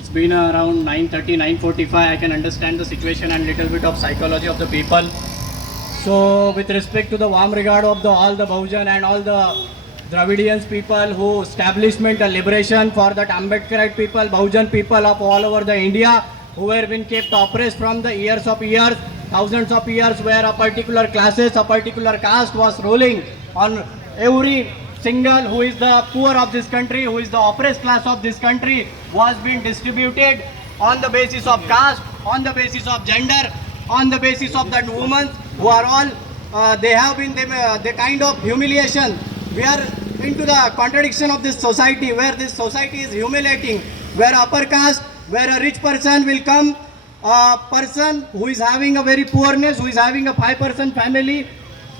It's been around 9:30, 9:45. I can understand the situation and little bit of psychology of the people. So, with respect to the warm regard of all the Bahujan and all the Dravidians people who establishment a liberation for that Ambedkarite people, Bahujan people of all over the India who were been kept oppressed from the years of years, thousands of years, where a particular classes, a particular caste was ruling on every single who is the poor of this country, who is the oppressed class of this country, was being distributed on the basis of caste, on the basis of gender, on the basis of that women who are all they have been the kind of humiliation. We are into the contradiction of this society, where this society is humiliating, where upper caste, where a rich person will come, a person who is having a very poorness, who is having a 5-person family,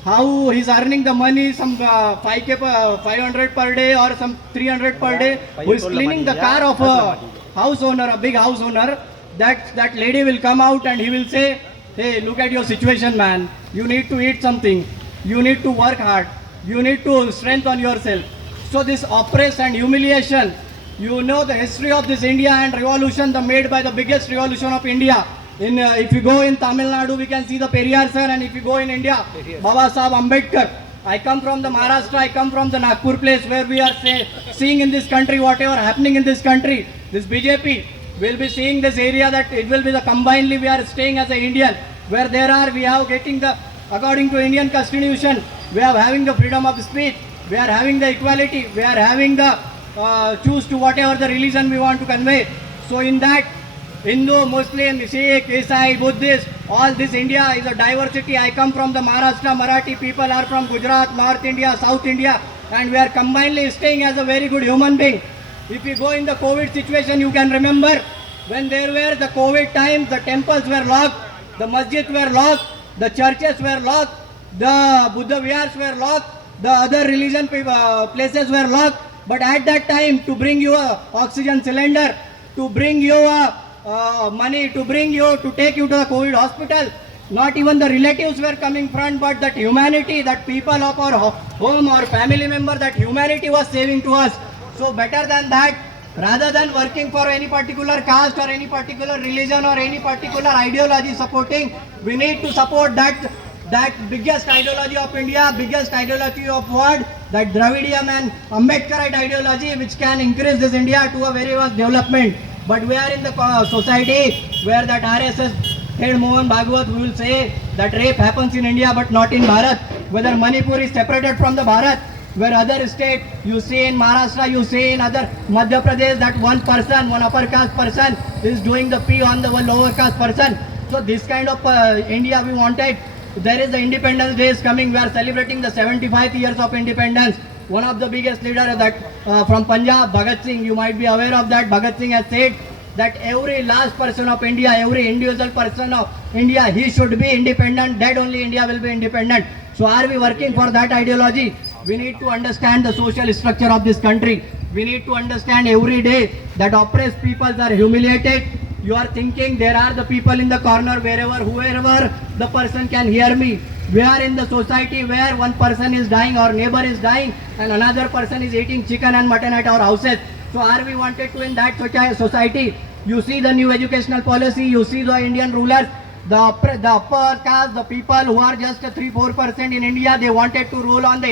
how he's earning the money, some 500 per day or some 300 per day, who is cleaning the car of a house owner, a big house owner, that lady will come out and he will say, hey, look at your situation, man. You need to eat something. You need to work hard. You need to strengthen yourself. So this oppress and humiliation, you know the history of this India and revolution, the made by the biggest revolution of India. If you go in Tamil Nadu, we can see the Periyar sir, and if you go in India, Baba Sahib Ambedkar. I come from the Maharashtra, I come from the Nagpur place, where we are seeing in this country whatever happening in this country. This BJP will be seeing this area that it will be the combinedly we are staying as an Indian, where we have getting the, according to Indian constitution, we are having the freedom of speech, we are having the equality, we are having the choose to whatever the religion we want to convey. So in that, Hindu, Muslim, Sikh, Isai, Buddhist, all this India is a diversity. I come from the Maharashtra, Marathi people are from Gujarat, North India, South India, and we are combinedly staying as a very good human being. If you go in the COVID situation, you can remember when there were the COVID times, the temples were locked, the masjids were locked, the churches were locked, the Buddha vihars were locked, the other religion places were locked. But at that time, to bring you a oxygen cylinder, to bring you a money, to bring you, to take you to the COVID hospital, not even the relatives were coming front, but that humanity, that people of our home or family member, that humanity was saving to us. So better than that, rather than working for any particular caste or any particular religion or any particular ideology supporting, we need to support that biggest ideology of India, biggest ideology of world, that Dravidian and Ambedkarite ideology, which can increase this India to a very vast development. But we are in the society where that RSS head Mohan Bhagwat will say that rape happens in India but not in Bharat. Whether Manipur is separated from the Bharat, where other state, you see in Maharashtra, you see in other Madhya Pradesh, that one person, one upper caste person is doing the P on the one lower caste person. So this kind of India we wanted. There is the Independence Day is coming. We are celebrating the 75 years of independence. One of the biggest leaders that from Punjab, Bhagat Singh, you might be aware of that. Bhagat Singh has said that every last person of India, every individual person of India, he should be independent. That only India will be independent. So are we working for that ideology? We need to understand the social structure of this country. We need to understand every day that oppressed peoples are humiliated. You are thinking there are the people in the corner, whoever the person can hear me. We are in the society where one person is dying, our neighbor is dying, and another person is eating chicken and mutton at our houses. So are we wanted to in that society? You see the new educational policy, you see the Indian rulers, the upper caste, the people who are just 3-4% in India, they wanted to rule on the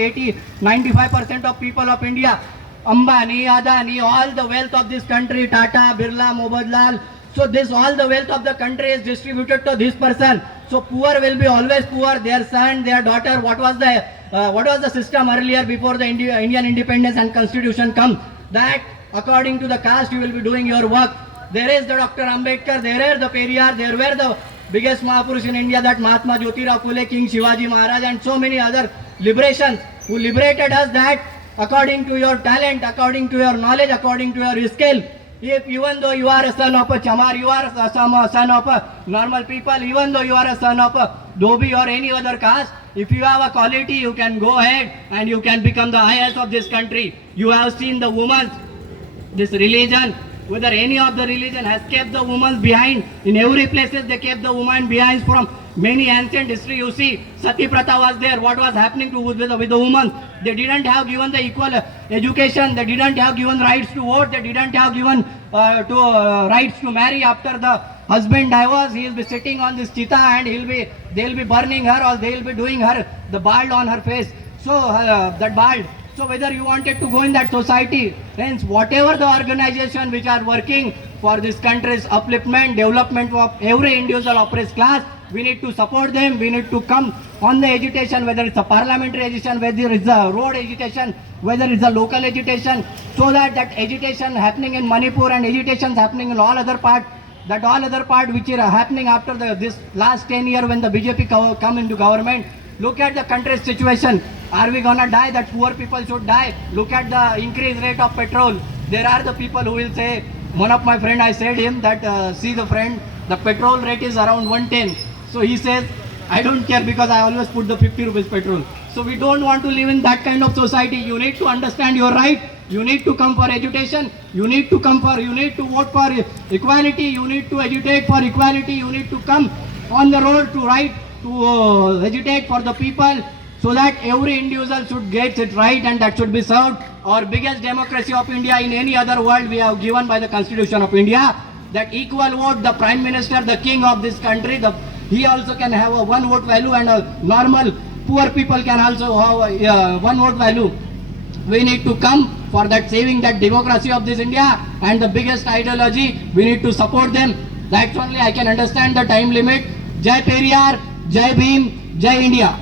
80-95% of people of India. Ambani, Adani, all the wealth of this country, Tata, Birla, Mobadlal. So this all the wealth of the country is distributed to this person. So poor will be always poor. Their son, their daughter. What was the system earlier before the Indian independence and constitution come? That according to the caste you will be doing your work. There is the Dr. Ambedkar. There is the Periyar. There were the biggest Mahapurush in India, that Mahatma Jyotirao Phule, King Shivaji Maharaj, and so many other liberations who liberated us. That according to your talent, according to your knowledge, according to your skill. If even though you are a son of a chamar, you are a son of a normal people, even though you are a son of a dhobi or any other caste, if you have a quality, you can go ahead and you can become the IAS of this country. You have seen the women, this religion, whether any of the religion has kept the women behind. In every places they kept the woman behind from Many ancient history you see, Sati Pratha was there. What was happening with the women? They didn't have given the equal education. They didn't have given rights to vote. They didn't have given rights to marry. After the husband divorce, he will be sitting on this chita and they'll be burning her, or they'll be doing her the bald on her face. So that bald. So whether you wanted to go in that society, hence whatever the organization which are working for this country's upliftment, development of every individual oppressed class, we need to support them. We need to come on the agitation, whether it's a parliamentary agitation, whether it's a road agitation, whether it's a local agitation, so that agitation happening in Manipur and agitations happening in all other part, which are happening after this last 10 years when the BJP come into government. Look at the country's situation. Are we gonna die? That poor people should die. Look at the increased rate of petrol. There are the people who will say, one of my friend, I said him that, see the friend, the petrol rate is around 110. So he says, I don't care because I always put the 50 rupees petrol. So we don't want to live in that kind of society. You need to understand your right. You need to come for education. You need to vote for equality. You need to agitate for equality. You need to come on the road to agitate for the people, so that every individual should get it right and that should be served. Our biggest democracy of India in any other world we have given by the Constitution of India, that equal vote, the Prime Minister, the King of this country, he also can have a one vote value, and a normal poor people can also have a one vote value. We need to come for that, saving that democracy of this India, and the biggest ideology, we need to support them. That's only I can understand the time limit. Jai Periyar, Jai Bhim, Jai India.